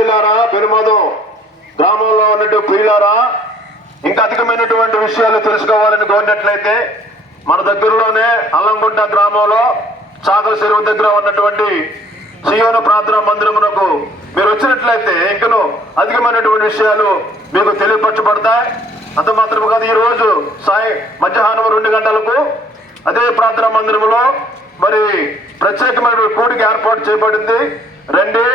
ప్రియులారా, పెనుమదం గ్రామంలో ఉన్నటువంటి ప్రియులారా, ఇంకా అధికమైనటువంటి విషయాలు తెలుసుకోవాలని కోరినట్లయితే మన దగ్గరలోనే అల్లంగుంట గ్రామంలో చాకల చెరువు దగ్గర ఉన్నటువంటి సియోను ప్రార్థనా మందిరమునకు మీరు వచ్చినట్లయితే ఇంకను అధికమైనటువంటి విషయాలు మీకు తెలియపరచబడతాయి. అంత మాత్రమే కాదు, ఈ రోజు మధ్యాహ్నం 2 గంటలకు అదే ప్రార్థనా మందిరంలో మరి ప్రత్యేకమైన కూడికి ఏర్పాటు చేయబడింది. రండి,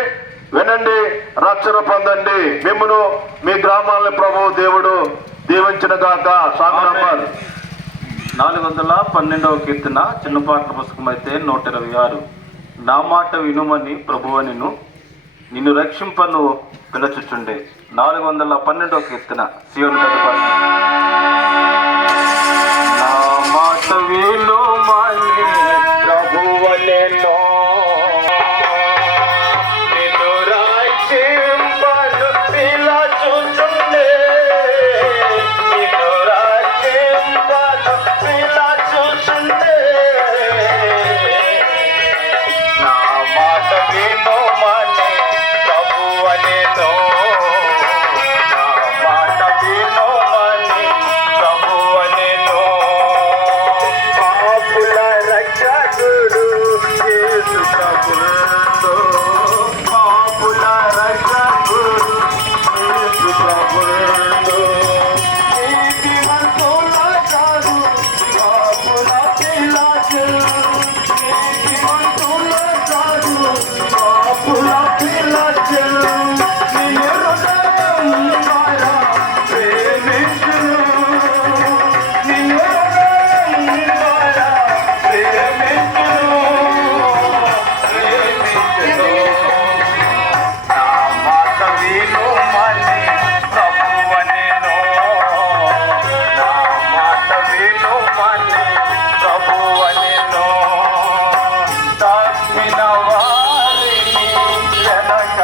వినండి, రక్షణ పొందండి. మిమ్మను మీ గ్రామాలను ప్రభువు దేవుడు దీవించిన గాక. సాంగ్ నంబర్ 412వ కీర్తన, చిన్న పాటల పుస్తకం అయితే 126. నా మాట వినుమని ప్రభువు నిన్ను రక్షింపను పిలుచుచుండే. 412వ కీర్తన, సియోను పెద్దపాట. నా మాట వినుమని ప్రభువు నిన్ను రక్షింపను పిలుచుచుండే. వారిని వెనక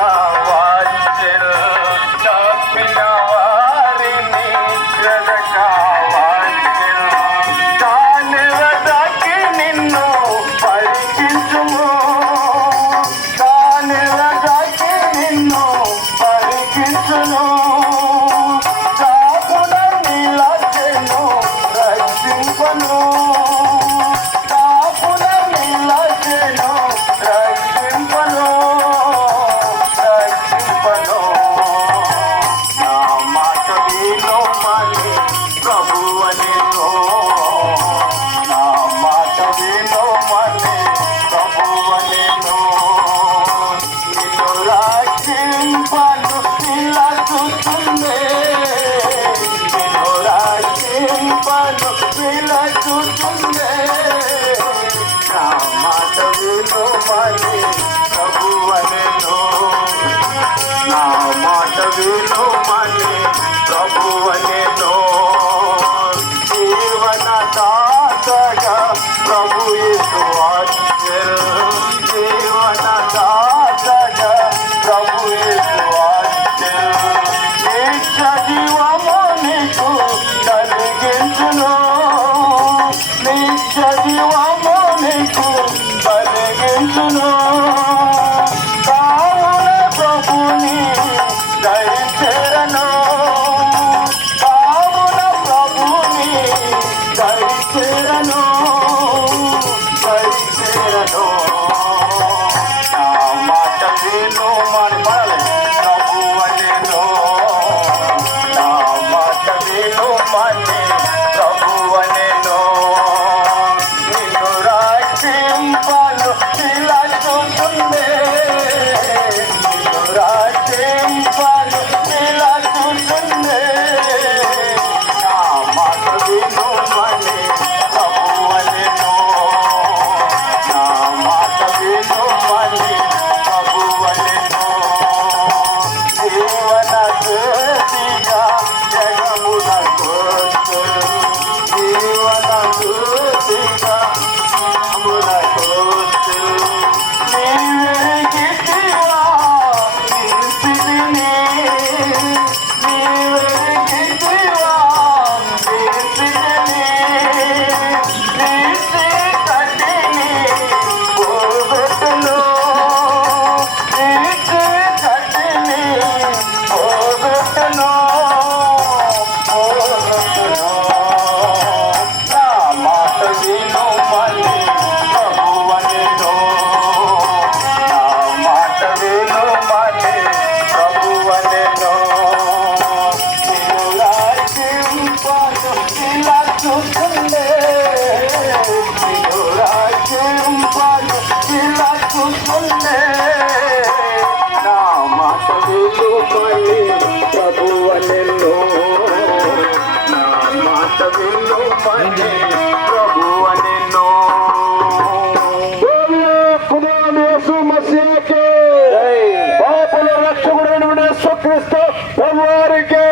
యేసుక్రీస్తు ప్రభువారికి,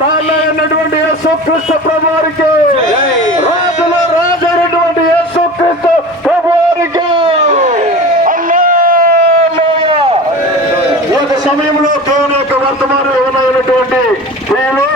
రాళ్ళైనటువంటి యేసుక్రీస్తు ప్రభువారికి, రాజుల రాజు అయినటువంటి యేసుక్రీస్తు ప్రభువారికి. హల్లెలూయా. ఈ యొక్క సమయంలో దేవుని యొక్క వర్తమానం ఇవ్వనైనటువంటి ప్రియులు